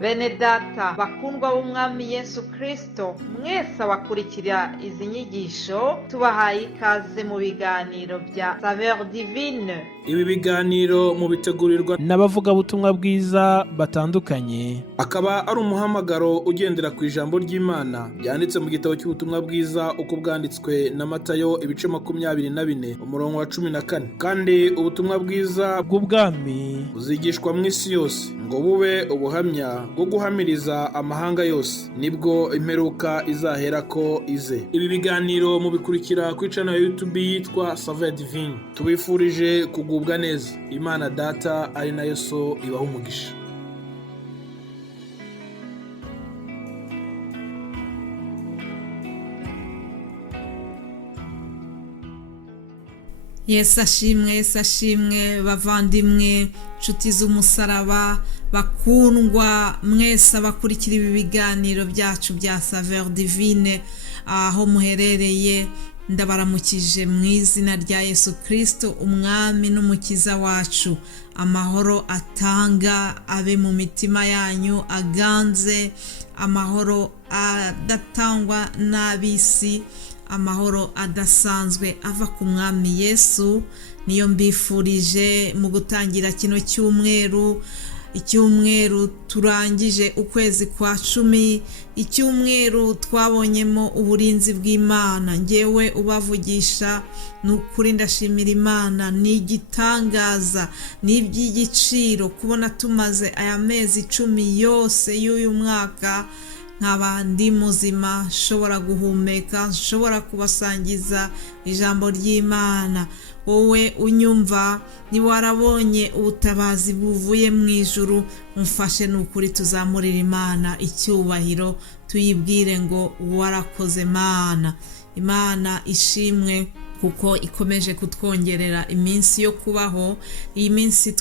Bene data bakundwa b'umwami Yesu Kristo, mwese abakurikira izi nyigisho tubahaye ikaze mu biganiro bya Saveur Divine. Ibi biganiro mu bitegurirwa n'abavugabutumwa bwiza batandukanye, akaba ari umuhamagaro ugendera ku ijambo ry'Imana byanditse mu gitabo cy'ubutumwa bwiza uko bwanditswe na Matayo ibice 24 umurongo wa 14. Kandi ubutumwa bwiza bw'ubwami buzigishwa mu isi yose ngo bube ubuhamya bwo guhamiriza amahanga yose, nibwo imperuka izahera ko ize. Ibi biganiro mubikurikira ku channel ya YouTube yitwa Saveur Divine. Tubifurije kugubwa neza. Imana Data ari nayo So ibaha umugisha. Yesu ashimwe bavandimwe, nshuti z'umusaraba, bakundwa mwese abakurikira ibi biganiro byacu bya Saveur Divine, aho muherereye ndabaramukije mu izina rya Yesu Kristo, umwami n'umukiza wacu. Amahoro atanga abe mu mitima yanyu, aganze amahoro adatangwa n'abisi, amahoro adasanzwe ava ku mwami Yesu. Niyo mbifurije mu gutangira kino icyumweru turangije ukwezi kwa 10, icyumweru twabonyemo uburinzi bw'Imana. Ngewe ubavugisha n'ukuri ndashimira Imana, ni igitangaza, ni iby'igiciro kubona tumaze aya mezi 10 yose y'uyu mwaka nkaba ndi muzima, nshobora guhumeka, nshobora kubasangiza ijambo ry'Imana. Wowe unyumva, ni warabonye ubutabazi buvuye mu ijuru, umfashe n'ukuri tuzamurira Imana icyubahiro, tuyibwire ngo warakoze Mana. Imana ishimwe kuko ikomeje kutwongerera iminsi yo kubaho. Iyi minsi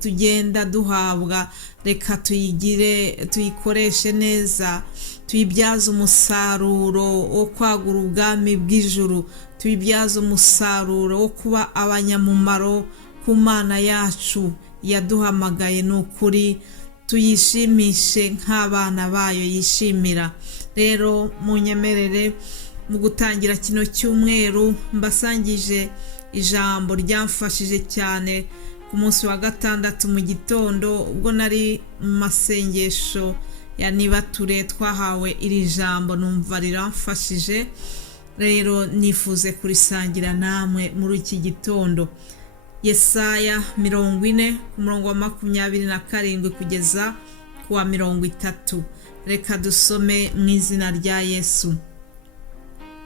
tugenda duhabwa, reka tuyikoreshe neza, tuyibyaze umusaruro wo kwagura ubwami bw'ijuru, tuyibyaze umusaruro wo kuba abanyamumaro ku Mana yacu yaduhamagaye. n'ukuri tuyishimishe nk'abana bayo yishimira. Rero munyemerere mu gutangira kino cyumweru mbasangije ijambo ryamfashije cyane ku munsi wa gatandatu mu gitondo, ubwo nari mu masengesho ya nibature twahawe iri jambo, numva riramfashije. Rero nifuze kurisangira namwe muri iki gitondo. Yesaya 40 ku murongo wa 27 kugeza ku wa 30. Reka dusome mu izina rya Yesu.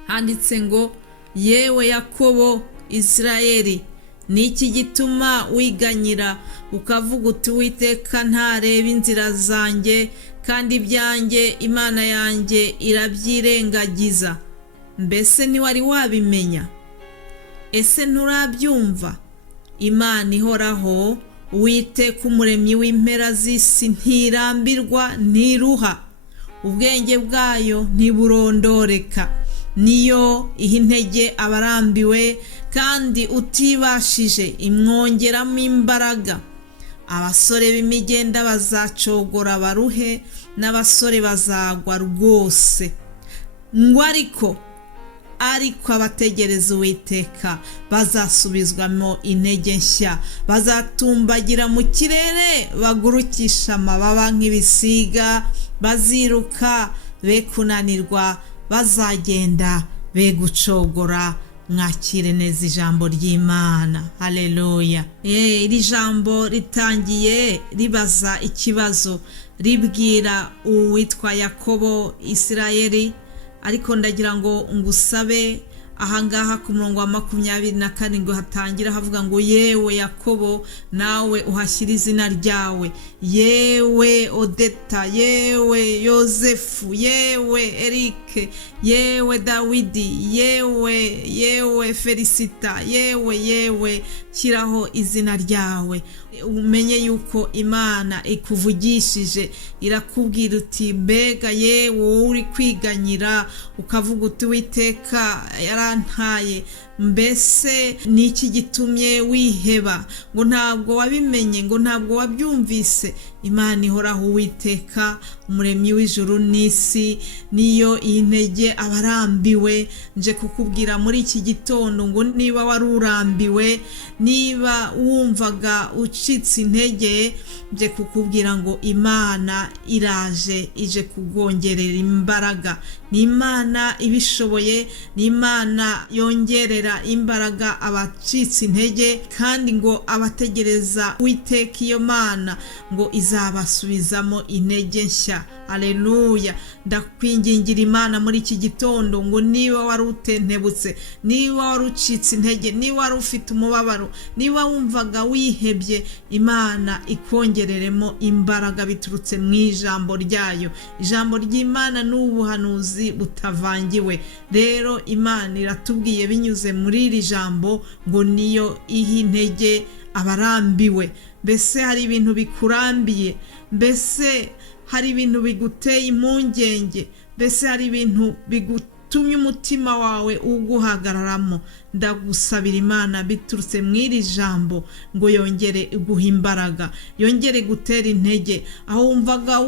Handitse ngo, yewe Yakobo, Israeli, ni iki gituma wiganyira ukavuga uti Uwiteka ntareba inzira zanjye kandi ibyanjye Imana yanjye irabyirengagiza? Mbese ntiwari wabimenya? Ese nturabyumva? Imana ihoraho, Uwiteka umuremyi w'impera z'isi, ntirambirwa ntiruha, ubwenge bwayo ntiburondoreka. Niyo iha intege abarambiwe kandi utibashije imwongeramo imbaraga. Abasore b'imigenda bazacogora baruhe, n'abasore bazagwa rwose. Ngo ariko abategereza Uwiteka bazasubizwamo intege nshya, bazatumbagira mu kirere, bagurukisha amababa nk'ibisiga, baziruka be kunanirwa, bazagenda be gucogora. Mwakire neza ijambo ry'Imana. Haleluya. Iri jambo ritangiye ribaza ikibazo, ribwira uwitwa Yakobo, Isirayeli, ariko ndagira ngo ngusabe ahangaha ku murongo wa 24 hatangira havuga ngo, yewe Yakobo, nawe uhashyira izina ryawe, yewe Odeta, yewe Yosefu, yewe Eric, yewe Dawidi, yewe Felicita, yewe shyiraho izina ryawe. Umenye yuko Imana ikuvugishije, irakubwira uti mbega yewe uri kwiganyira ukavuga uti Uwiteka yarantaye, mbese ni iki gitumye wiheba, ngo ntabwo wabimenye, ngo ntabwo wabyumvise. Imana ihoraho Uwiteka, umuremyi w'ijuru n'isi, niyo intege abarambiwe. Nje kukubwira muri iki gitondo ngo niba wari urambiwe, niba wumvaga ucitse intege, nje kukubwira ngo Imana iraje ije kugongerera imbaraga. Ni Imana ibishoboye, ni Imana yongerera imbaraga abacitse intege, kandi ngo abategereza Uwiteka iyo Mana ngo izabasubizamo intege nshya. Haleluya. Ndakwingingira Imana muri iki gitondo ngo niba wari utentebutse, niba wari ucitse intege, niba wari ufite umubabaro, niba wumvaga wihebye, Imana ikongereremo imbaraga biturutse mu ijambo ryayo. Ijambo ry'Imana ni ubuhanuzi butavangiwe. Rero Imana iratubwiye binyuze muri iri jambo ngo niyo iha intege abarambiwe. Mbese hari ibintu bikurambiye, mbese hari ibintu biguteye impungenge, mbese hari ibintu bigutumye umutima wawe uguhagararamo, ndagusabira Imana biturutse mu iri jambo ngo yongere iguha imbaraga, yongere gutera intege. Aho wumvaga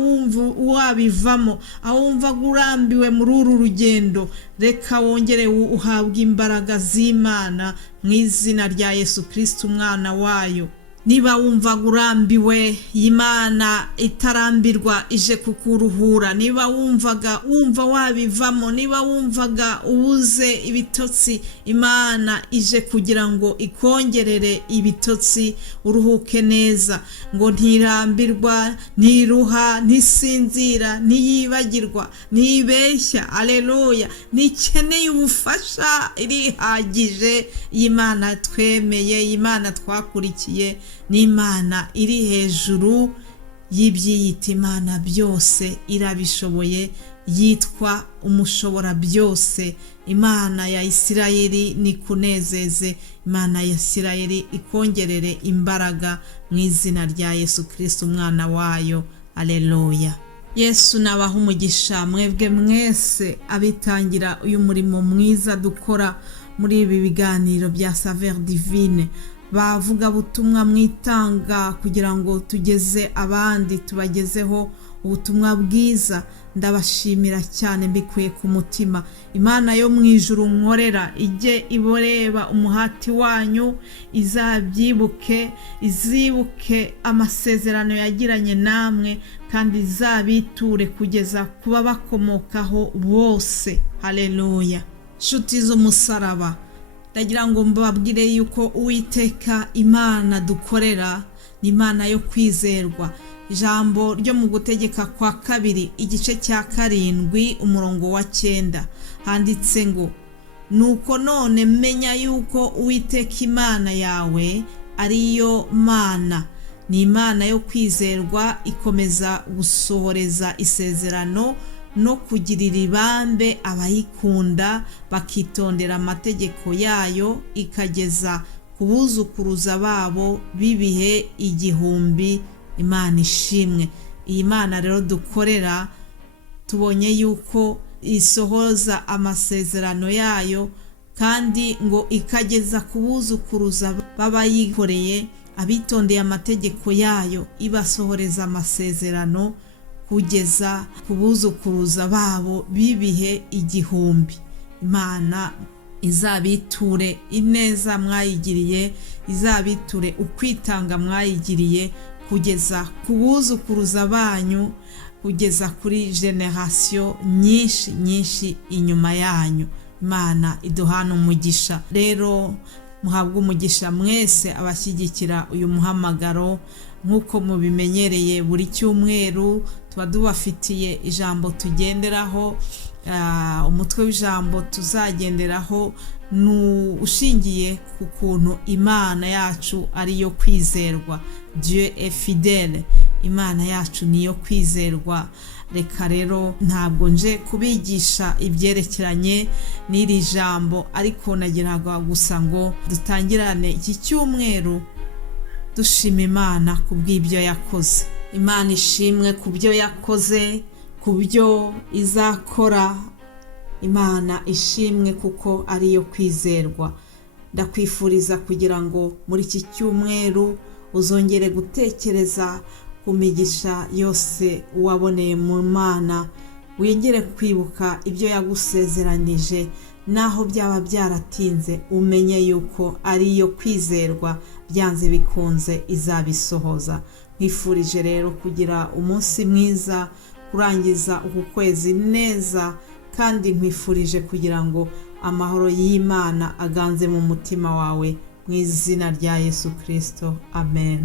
wabivamo, aho wumvaga urambiwe muri uru rugendo, reka wongere uhabwe imbaraga z'Imana mu izina rya Yesu Kristo umwana wayo. Niba wumvaga urambiwe, Imana itarambirwa ije kukuruhura. Niba wumva wabivamo, niba wumvaga ubuze ibitotsi, Imana ije kugira ngo ikongerere ibitotsi, uruhuke neza. Ngo ntirambirwa, ntiruha, ntisinzira, ntiyibagirwa, ntibeshya. Haleluya. Nikeneye ubufasha irihagije. Imana twemeye, Imana twakurikiye, ni Imana iri hejuru y'ibyiyita Imana byose, irabishoboye, yitwa umushobora byose. Imana ya Isirayeli nikunezeze, Imana ya Isirayeli ikongerere imbaraga mu izina rya Yesu Kristo umwana wayo. Haleluya. Yesu nabaha umugisha mwebwe mwese abitangira uyu murimo mwiza dukora muri ibi biganiro bya Saveur Divine. Bavuga butumwa mwitanga kugira ngo tugeze abandi, tubagezeho ubutumwa bwiza. Ndabashimira cyane mbikuye ku mutima. Imana yo mu ijuru nkorera ijye iboreba umuhati wanyu, izabyibuke, izibuke amasezerano yagiranye namwe, kandi izabiture kugeza kuba bakomokaho bose. Haleluya. Nshuti z'umusaraba, ndagira ngo mbabwire yuko Uwiteka Imana dukorera ni Imana yo kwizerwa. Ijambo ryo mu Gutegeka kwa 2 igice cya 7 umurongo wa 9 handitse ngo, nuko none menya yuko Uwiteka Imana yawe ariyo Mana, ni Imana yo kwizerwa, ikomeza gusohoreza isezerano no kugirira ibambe abayikunda bakitondera amategeko yayo, ikageza ku buzukuruza babo b'ibihe 1000. Imana ishimwe. Iyi Mana rero dukorera, tubonye yuko isohoza amasezerano yayo, kandi ngo ikageza ku buzukuruza babayikoreye abitondeye amategeko yayo, ibasohoreza amasezerano kugeza ku buzukuruza babo b'ibihe 1000. Imana izabiture ineza mwayigiriye, izabiture ukwitanga mwayigiriye, kugeza ku buzukuruza banyu, kugeza kuri generation nyinshi inyuma yanyu. Imana iduhana umugisha. Rero muhabwe umugisha mwese abashyigikira uyu muhamagaro. Nk'uko mubimenyereye buri cyumweru tuba dubafitiye ijambo tugenderaho. Umutwe w'ijambo tuzagenderaho ushingiye ku kuntu Imana yacu ariyo kwizerwa. Dieu est fidèle. Imana yacu niyo kwizerwa. Reka rero ntabwo nje kubigisha ibyerekeranye n'iri jambo, ariko nagiraga gusa ngo dutangirane iki cyumweru dushima Imana kubw'ibyo yakoze. Imana ishimwe kubyo yakoze, kubyo izakora. Imana ishimwe kuko ariyo kwizerwa. ndakwifuriza kugira ngo muri iki cyumweru uzongere gutekereza ku migisha yose waboneye mu Mana, wongere kwibuka ibyo yagusezeranije, naho byaba byaratinze umenye yuko ari yo kwizerwa, byanze bikunze izabisohoza. Nkwifurije rero kugira umunsi mwiza, kurangiza uku kwezi neza, kandi nkwifurije kugira ngo amahoro y'Imana aganze mu mutima wawe, mu izina rya Yesu Kristo, amen.